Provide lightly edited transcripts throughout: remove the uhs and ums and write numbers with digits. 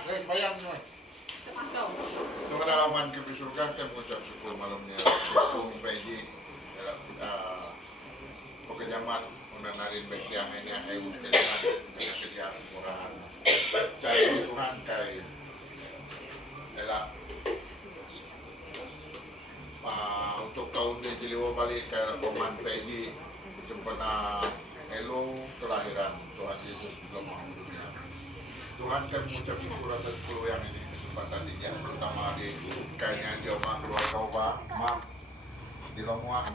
guys, bayang semua. Itu kedalaman kebisurkan kami mengucap syukur malamnya. Syukur bagi pekerjaan menarik bagi yang ini yang harus kerjaan dengan kerja murahan. Cari Tuhan kaya. Adalah untuk tahun ini jiliwa balik ke Roman PJ sempena Elo kelahiran Tuhan Yesus dalam dunia. Tuhan kami mengucap syukur atas peluang ini kesempatan ini yang pertama di kayaknya jemaah keluarga Oba, Mak di Lomua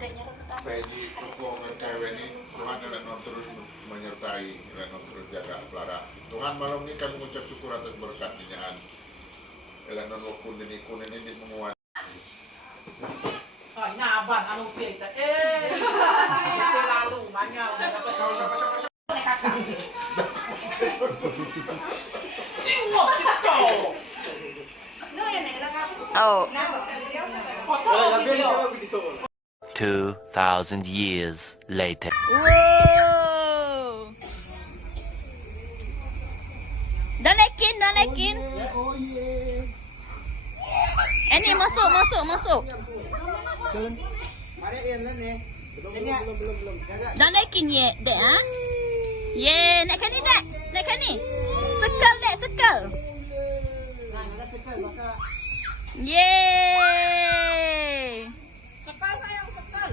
PJ keuangan kaya ini Tuhan dan terus menyertai dan terus jaga pelara. Tuhan malam ini kami mengucap syukur atas berkat-Nya. Elanon wakun ini kun ini di menguat. Ay, naban, anong pita? Lalo, manyaw. Nakaka. Sino? Oh. 2,000 years later. Whoa. Don't naikin. Ini masuk. Dah naikin ye, dek ah? Ye, naikkan ni dek. Naikkan ni. Sekal dek, sekal. Yeay. Sekal sayang, sekal.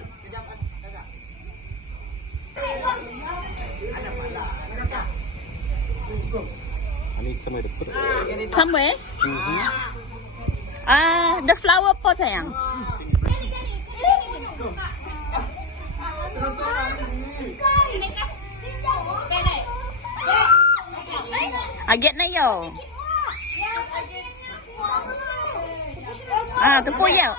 I need somewhere to put it. Somewhere? The flower pot sayang. Get na yo. Tepu yo.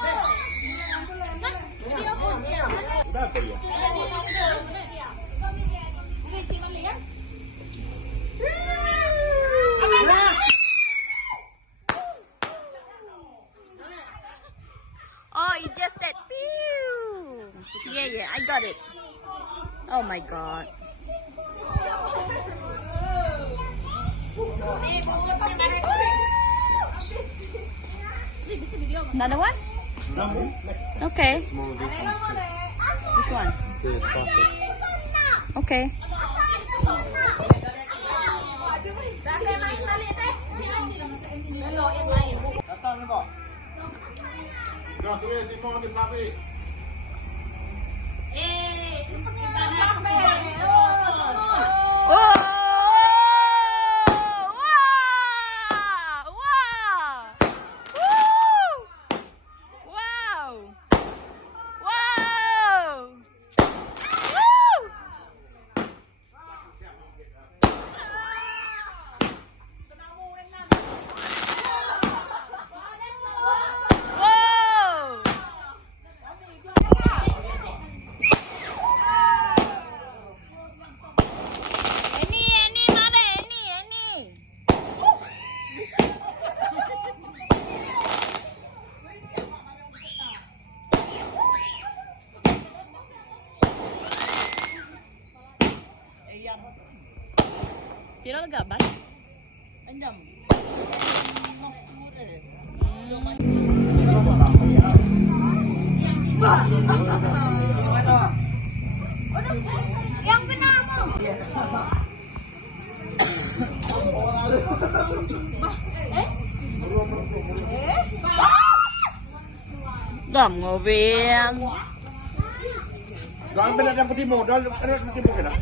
Oh, it just that. Pew. Yeah, I got it. Oh my God. Another one? Okay. Some more of these ones too. Which one? The sparklets. Okay. Dah tulis timur di Fluffy. Oh! Pira lega bas? Enjam. Yang benar mau. Gam ngobeng. Doang benar yang timur, doang timur kena.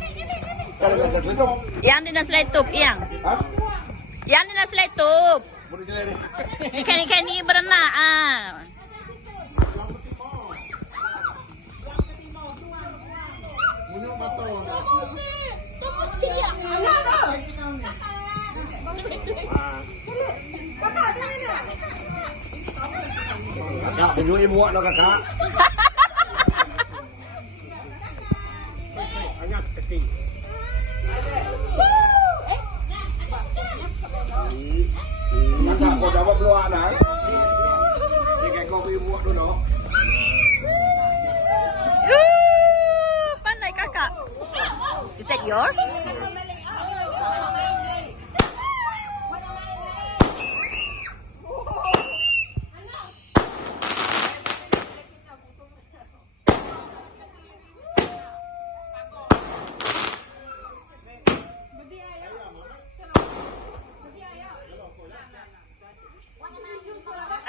Yang di nasi tutup, yang. Yang di nasi tutup. Ikan ini berenang. Kakak, tunjukin muak lo kakak. Banyak keting. Kakak, kau dapat peluang dah. Jangan kau pergi muak dulu. Pandai kakak. Is that yours?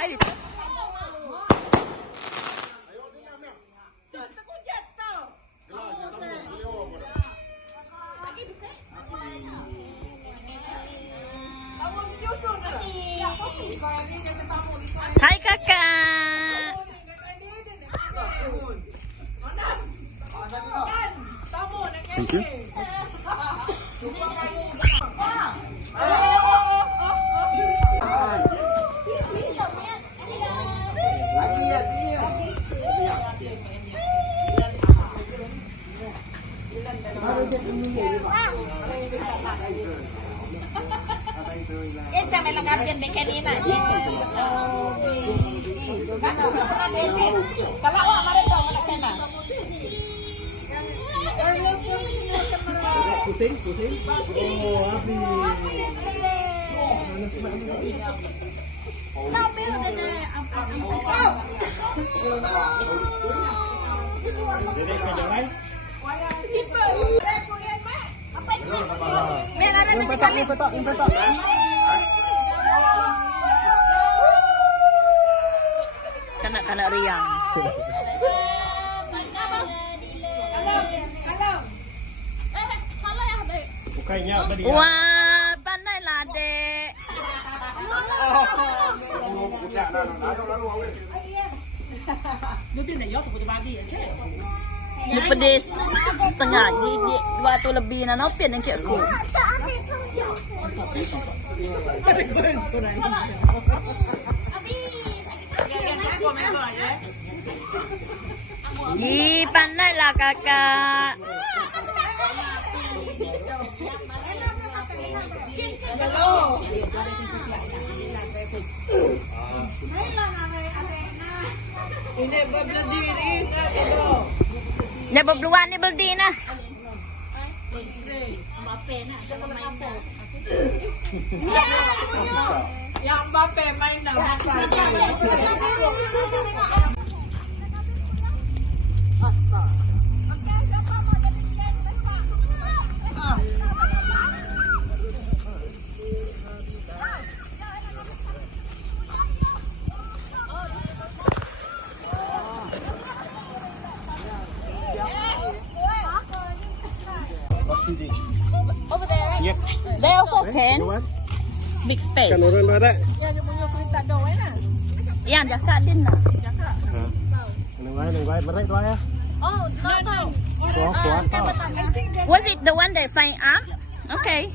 Ay, dito. Hai kakak. Thank you. Esa me la cambian de kanina. Kalau awak mari dong nak kena. Kanak-kanak riang. Wah, pandai lah dek. Dia pedis setengah. Dia 200 lebih nak nopian yang kira aku. Ih, pandai lah kakak. Dia berdua ni berdiri nah. Yang Mbappe main dah. Over there, right? Yep. They also can. Big space. Kan orang dah ada. Yang dia punya kereta dah mana? Yan, jakak din na. Nang merai tu ya. Oh, no. Kuah. Was it the one that flying up? Okay.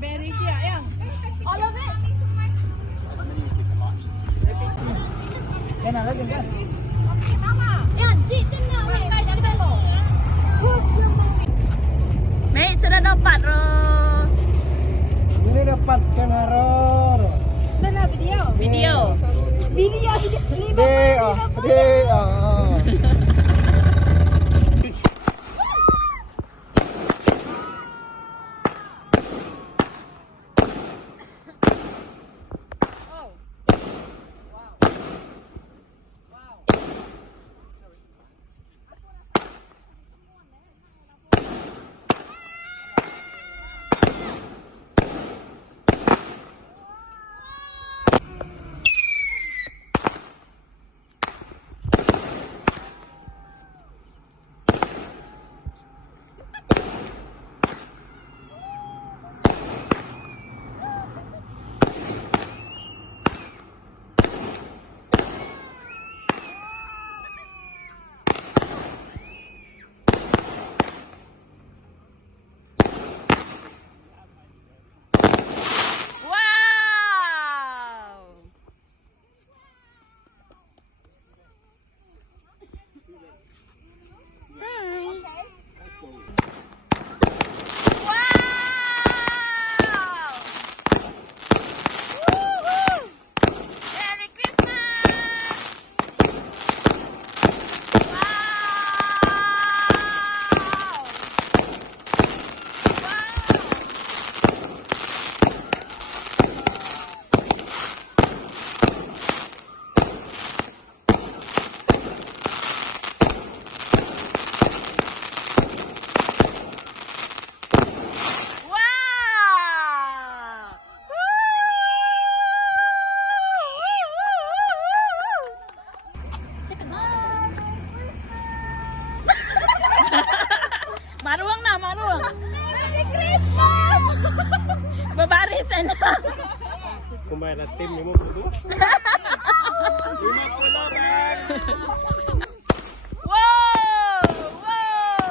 Beri dia yang. All of it? Kena lagi kan? Yan, din na. May, sudah dapat ro. Ini dapat kamera. Mana video? Video. Video Dia. na. Kumain na team mo po. Lima pula, man. Wow! Wow!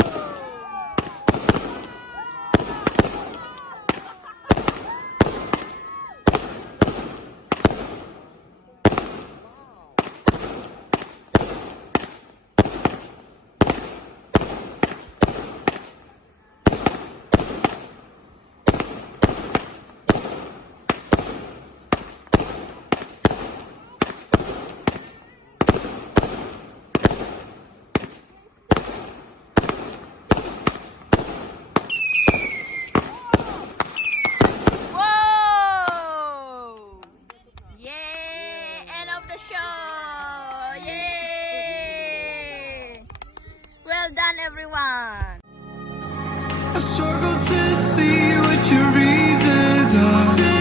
Whoa! Yay! End of the show! Yay! Well done, everyone! I struggle to see what your reasons are.